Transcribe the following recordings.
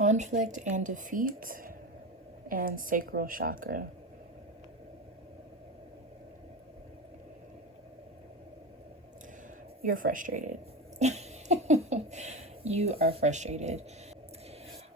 conflict and defeat, and sacral chakra. You're frustrated. You are frustrated.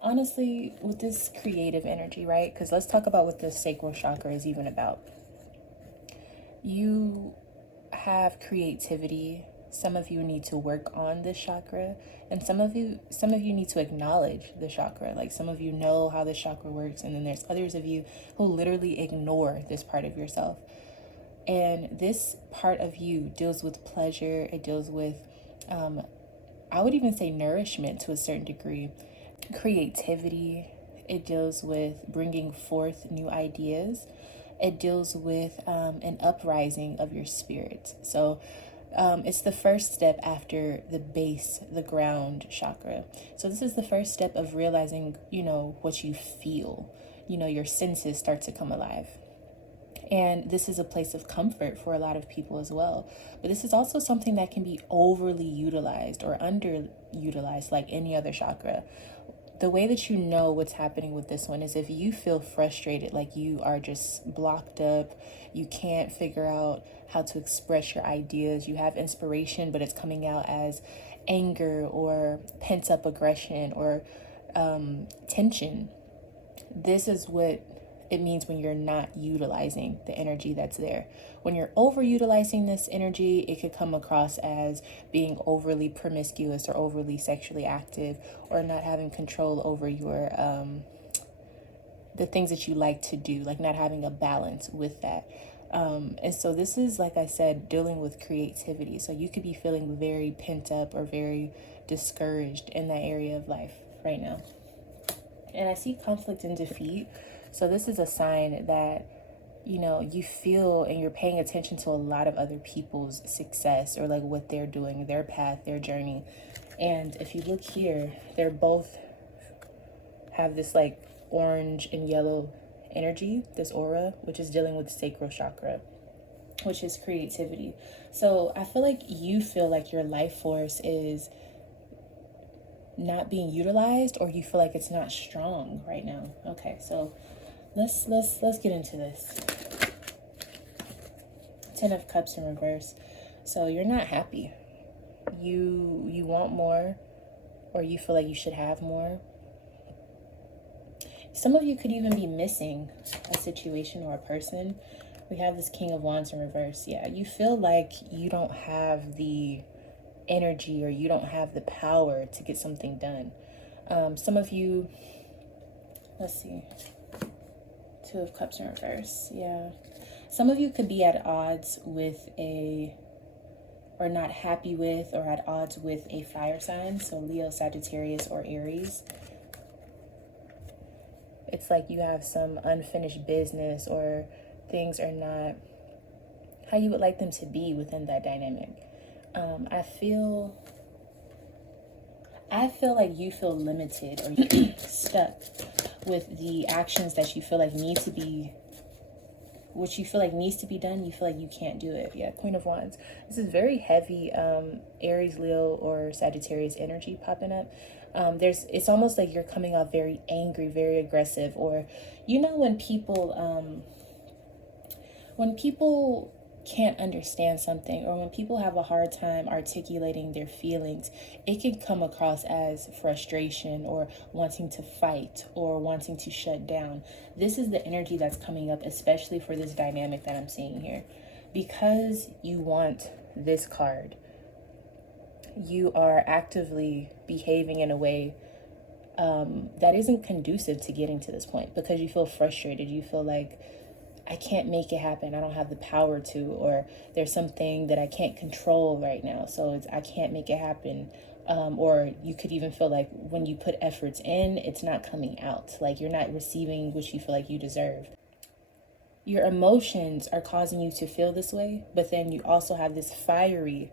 Honestly, with this creative energy, right? Because let's talk about what the sacral chakra is even about. You have creativity. Some of you need to work on this chakra, and some of you need to acknowledge the chakra. Like, some of you know how this chakra works, and then there's others of you who literally ignore this part of yourself. And this part of you deals with pleasure. It deals with I would even say nourishment to a certain degree, creativity. It deals with bringing forth new ideas. It deals with an uprising of your spirit. So it's the first step after the base, the ground chakra. So this is the first step of realizing, what you feel. Your senses start to come alive. And this is a place of comfort for a lot of people as well. But this is also something that can be overly utilized or underutilized, like any other chakra. The way that you know what's happening with this one is if you feel frustrated, like you are just blocked up, you can't figure out how to express your ideas, you have inspiration, but it's coming out as anger or pent up aggression or tension. This is what it means when you're not utilizing the energy that's there. When you're overutilizing this energy, it could come across as being overly promiscuous or overly sexually active, or not having control over your the things that you like to do, like not having a balance with that. And so this is, like I said, dealing with creativity. So you could be feeling very pent up or very discouraged in that area of life right now. And I see conflict and defeat. So this is a sign that, you feel and you're paying attention to a lot of other people's success, or like what they're doing, their path, their journey. And if you look here, they're both have this like orange and yellow energy, this aura, which is dealing with sacral chakra, which is creativity. So I feel like you feel like your life force is not being utilized, or you feel like it's not strong right now. Okay, so let's get into this. 10 of Cups in reverse. So you're not happy. You want more, or you feel like you should have more. Some of you could even be missing a situation or a person. We have this King of Wands in reverse. Yeah, you feel like you don't have the energy, or you don't have the power to get something done. Some of you, let's see, 2 of Cups in reverse. Yeah, some of you could be at odds with or not happy with, or at odds with a fire sign. So Leo, Sagittarius, or Aries. It's like you have some unfinished business, or things are not how you would like them to be within that dynamic. I feel like you feel limited, or you're stuck with the actions that you feel like need to be, what you feel like needs to be done. You feel like you can't do it. Yeah, Queen of Wands. This is very heavy Aries, Leo, or Sagittarius energy popping up. It's almost like you're coming off very angry, very aggressive, or when people can't understand something, or when people have a hard time articulating their feelings, it can come across as frustration, or wanting to fight, or wanting to shut down. This is the energy that's coming up, especially for this dynamic that I'm seeing here. Because you want this card, you are actively behaving in a way that isn't conducive to getting to this point, because you feel frustrated. You feel like, I can't make it happen. I don't have the power to, or there's something that I can't control right now, so I can't make it happen. Or you could even feel like when you put efforts in, it's not coming out. Like you're not receiving what you feel like you deserve. Your emotions are causing you to feel this way, but then you also have this fiery,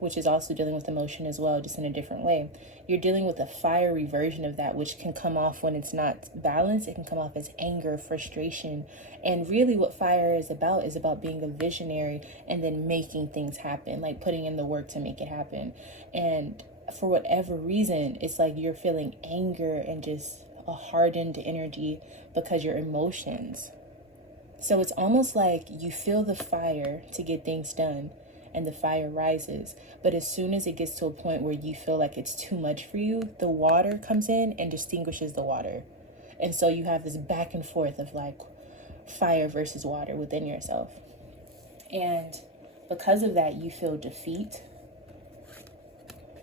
which is also dealing with emotion as well, just in a different way. You're dealing with a fiery version of that, which can come off when it's not balanced. It can come off as anger, frustration. And really what fire is about being a visionary and then making things happen, like putting in the work to make it happen. And for whatever reason, it's like you're feeling anger and just a hardened energy because your emotions. So it's almost like you feel the fire to get things done and the fire rises. But as soon as it gets to a point where you feel like it's too much for you, the water comes in and distinguishes the water. And so you have this back and forth of like fire versus water within yourself. And because of that, you feel defeat.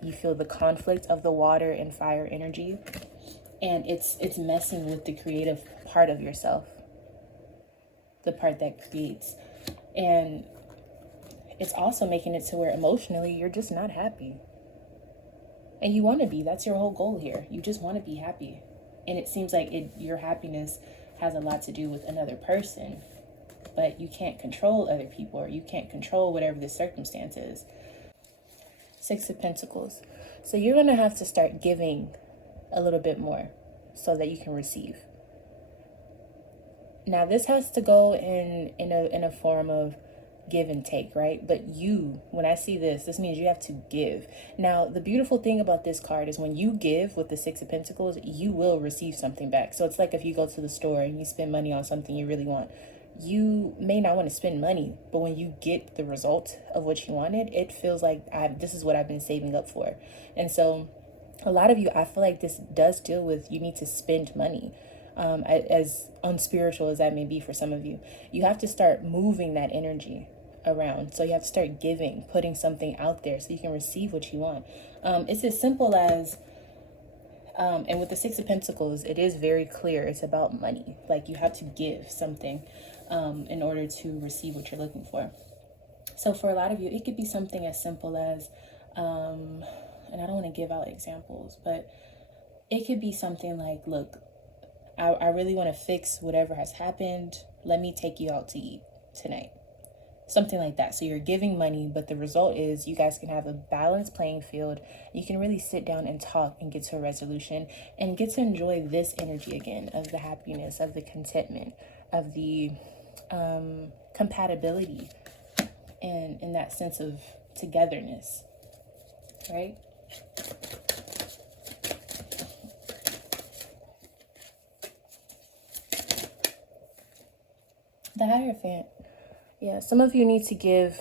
You feel the conflict of the water and fire energy. And it's messing with the creative part of yourself. The part that creates. And it's also making it to where emotionally you're just not happy. And you want to be. That's your whole goal here. You just want to be happy. And it seems like your happiness has a lot to do with another person. But you can't control other people, or you can't control whatever the circumstance is. Six of Pentacles. So you're going to have to start giving a little bit more so that you can receive. Now, this has to go in a form of give and take, right? But when I see this means you have to give. Now, the beautiful thing about this card is when you give with the Six of Pentacles, you will receive something back. So it's like if you go to the store and you spend money on something you really want. You may not want to spend money, but when you get the result of what you wanted, it feels like this is what I've been saving up for. And so a lot of you, I feel like this does deal with you need to spend money. As unspiritual as that may be for some of you, you have to start moving that energy around. So you have to start giving, putting something out there so you can receive what you want. It's as simple as, and with the Six of Pentacles, it is very clear. It's about money. Like you have to give something in order to receive what you're looking for. So for a lot of you, it could be something as simple as, and I don't want to give out examples, but it could be something like, look, I really want to fix whatever has happened. Let me take you out to eat tonight. Something like that. So you're giving money, but the result is you guys can have a balanced playing field. You can really sit down and talk and get to a resolution and get to enjoy this energy again of the happiness, of the contentment, of the compatibility, and in that sense of togetherness, right? The Hierophant. Yeah, some of you need to give,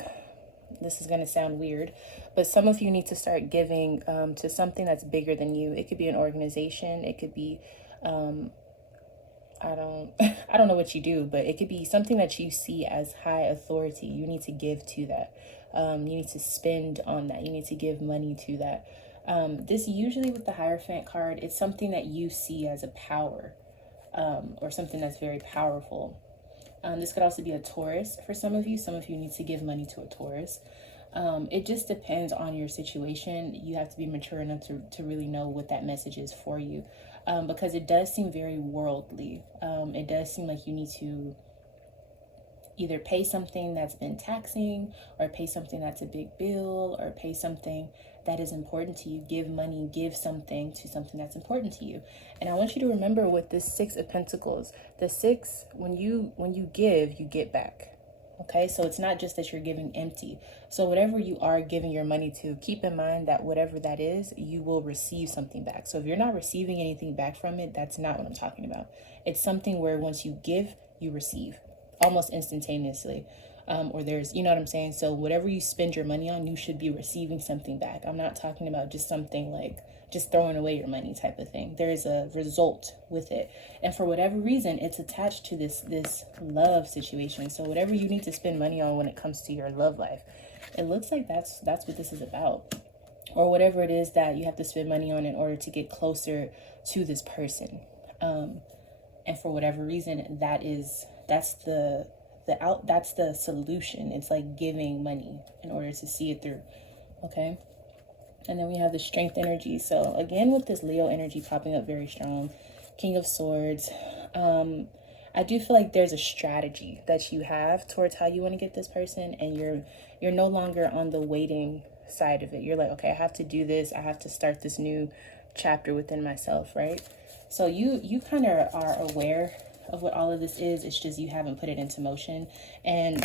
this is going to sound weird, but some of you need to start giving to something that's bigger than you. It could be an organization. It could be, I don't know what you do, but it could be something that you see as high authority. You need to give to that. You need to spend on that. You need to give money to that. This usually with the Hierophant card, it's something that you see as a power or something that's very powerful. This could also be a Taurus for some of you. Some of you need to give money to a Taurus. It just depends on your situation. You have to be mature enough to really know what that message is for you. Because it does seem very worldly. It does seem like you need to either pay something that's been taxing, or pay something that's a big bill, or pay something that is important to you. Give money, give something to something that's important to you. And I want you to remember with this Six of Pentacles, the six, when you give, you get back. Okay, so it's not just that you're giving empty. So whatever you are giving your money to, keep in mind that whatever that is, you will receive something back. So if you're not receiving anything back from it, that's not what I'm talking about. It's something where once you give, you receive almost instantaneously. Or there's, you know what I'm saying? So whatever you spend your money on, you should be receiving something back. I'm not talking about just something like just throwing away your money type of thing. There is a result with it. And for whatever reason, it's attached to this love situation. So whatever you need to spend money on when it comes to your love life, it looks like that's what this is about. Or whatever it is that you have to spend money on in order to get closer to this person. And for whatever reason, that's the solution. It's like giving money in order to see it through. Okay. And then we have the Strength energy. So again, with this Leo energy popping up very strong, King of Swords, I do feel like there's a strategy that you have towards how you want to get this person, and you're no longer on the waiting side of it. You're like, okay, I have to do this. I have to start this new chapter within myself, right? So you kind of are aware of what all of this is. It's just you haven't put it into motion. And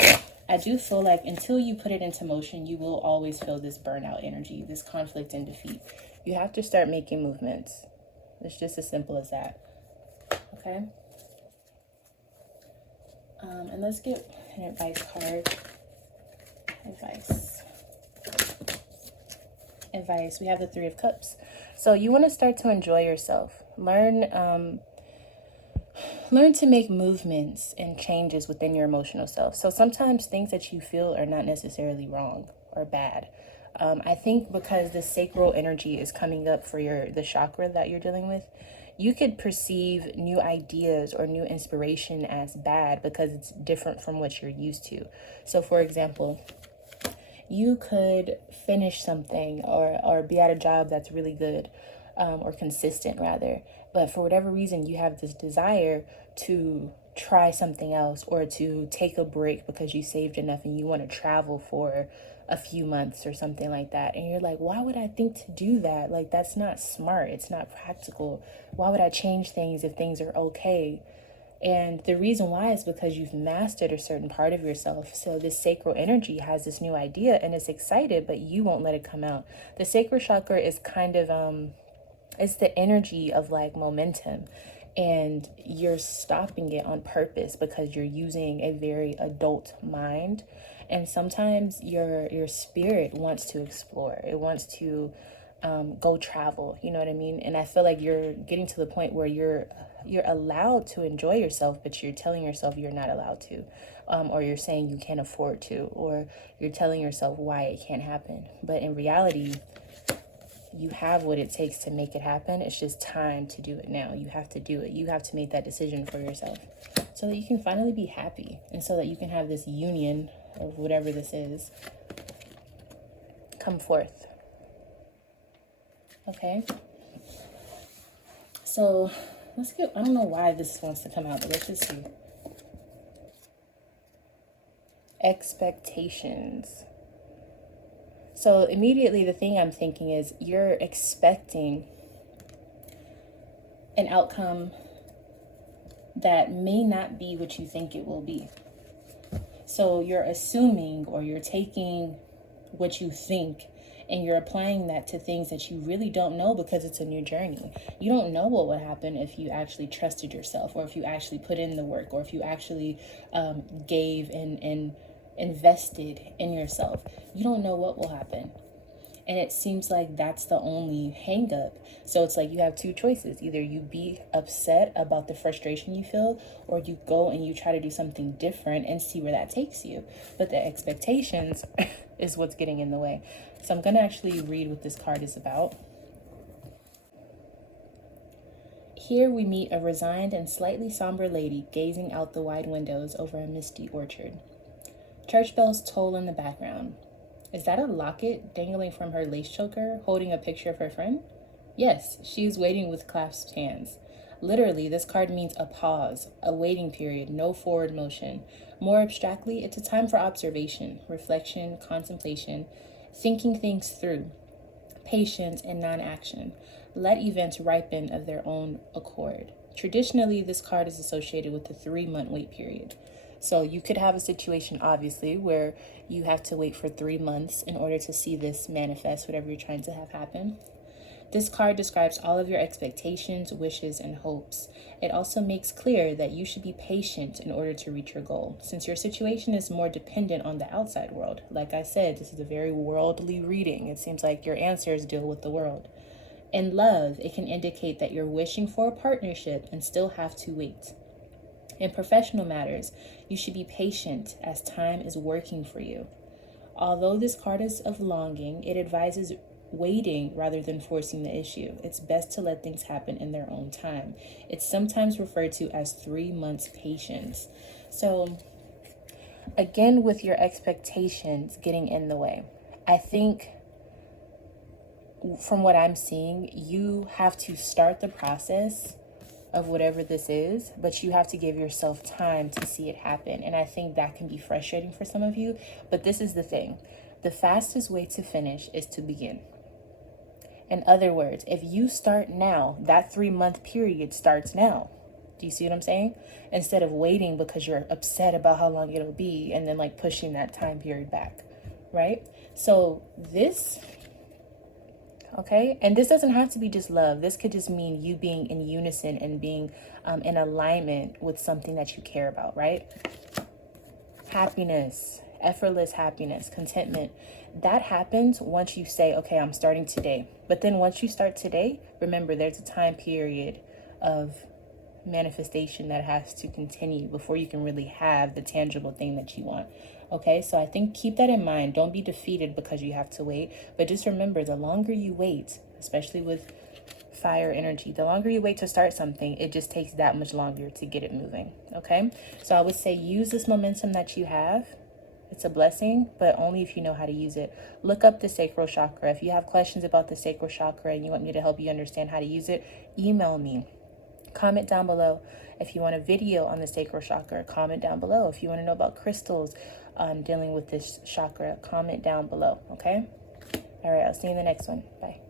I do feel like until you put it into motion, you will always feel this burnout energy, this conflict and defeat. You have to start making movements. It's just as simple as that. Okay? And let's get an advice card. Advice. We have the Three of Cups. So you want to start to enjoy yourself. Learn to make movements and changes within your emotional self. So sometimes things that you feel are not necessarily wrong or bad. I think because the sacral energy is coming up for the chakra that you're dealing with, you could perceive new ideas or new inspiration as bad because it's different from what you're used to. So for example, you could finish something or be at a job that's really good, or consistent rather, but for whatever reason you have this desire to try something else or to take a break because you saved enough and you want to travel for a few months or something like that, and you're like, why would I think to do that? Like, that's not smart, it's not practical. Why would I change things if things are okay? And the reason why is because you've mastered a certain part of yourself. So this sacral energy has this new idea and it's excited, but you won't let it come out. The sacral chakra is kind of it's the energy of like momentum, and you're stopping it on purpose because you're using a very adult mind. And sometimes your spirit wants to explore, it wants to go travel, you know what I mean? And I feel like you're getting to the point where you're allowed to enjoy yourself, but you're telling yourself you're not allowed to, or you're saying you can't afford to, or you're telling yourself why it can't happen. But in reality, you have what it takes to make it happen. It's just time to do it now. You have to do it. You have to make that decision for yourself so that you can finally be happy, and so that you can have this union of whatever this is come forth. Okay? So let's get, I don't know why this wants to come out, but let's just see. Expectations. So immediately the thing I'm thinking is you're expecting an outcome that may not be what you think it will be. So you're assuming, or you're taking what you think and you're applying that to things that you really don't know, because it's a new journey. You don't know what would happen if you actually trusted yourself, or if you actually put in the work, or if you actually gave and invested in yourself. You don't know what will happen. And it seems like that's the only hang up. So it's like you have two choices. Either you be upset about the frustration you feel, or you go and you try to do something different and see where that takes you. But the expectations is what's getting in the way. So I'm going to actually read what this card is about. Here we meet a resigned and slightly somber lady gazing out the wide windows over a misty orchard. Church bells toll in the background. Is that a locket dangling from her lace choker, holding a picture of her friend? Yes, she is waiting with clasped hands. Literally, this card means a pause, a waiting period, no forward motion. More abstractly, it's a time for observation, reflection, contemplation, thinking things through, patience, and non-action. Let events ripen of their own accord. Traditionally, this card is associated with the 3-month wait period. So you could have a situation, obviously, where you have to wait for 3 months in order to see this manifest, whatever you're trying to have happen. This card describes all of your expectations, wishes, and hopes. It also makes clear that you should be patient in order to reach your goal, since your situation is more dependent on the outside world. Like I said, this is a very worldly reading. It seems like your answers deal with the world. In love, it can indicate that you're wishing for a partnership and still have to wait. In professional matters, you should be patient as time is working for you. Although this card is of longing, it advises waiting rather than forcing the issue. It's best to let things happen in their own time. It's sometimes referred to as 3 months patience. So again, with your expectations getting in the way, I think from what I'm seeing, you have to start the process of whatever this is, but you have to give yourself time to see it happen. And I think that can be frustrating for some of you, but this is the thing. The fastest way to finish is to begin. In other words, if you start now, that 3-month period starts now. Do you see what I'm saying? Instead of waiting because you're upset about how long it'll be and then like pushing that time period back, right? So this okay? And this doesn't have to be just love. This could just mean you being in unison and being in alignment with something that you care about, right? Happiness, effortless happiness, contentment. That happens once you say, okay, I'm starting today. But then once you start today, remember there's a time period of manifestation that has to continue before you can really have the tangible thing that you want. Okay, so I think keep that in mind. Don't be defeated because you have to wait, but just remember, the longer you wait, especially with fire energy, the longer you wait to start something, it just takes that much longer to get it moving. Okay, so I would say use this momentum that you have. It's a blessing, but only if you know how to use it. Look up the sacral chakra. If you have questions about the sacral chakra and you want me to help you understand how to use it, email me. Comment down below. If you want a video on the sacral chakra, comment down below. If you want to know about crystals dealing with this chakra, comment down below. Okay? All right, I'll see you in the next one. Bye.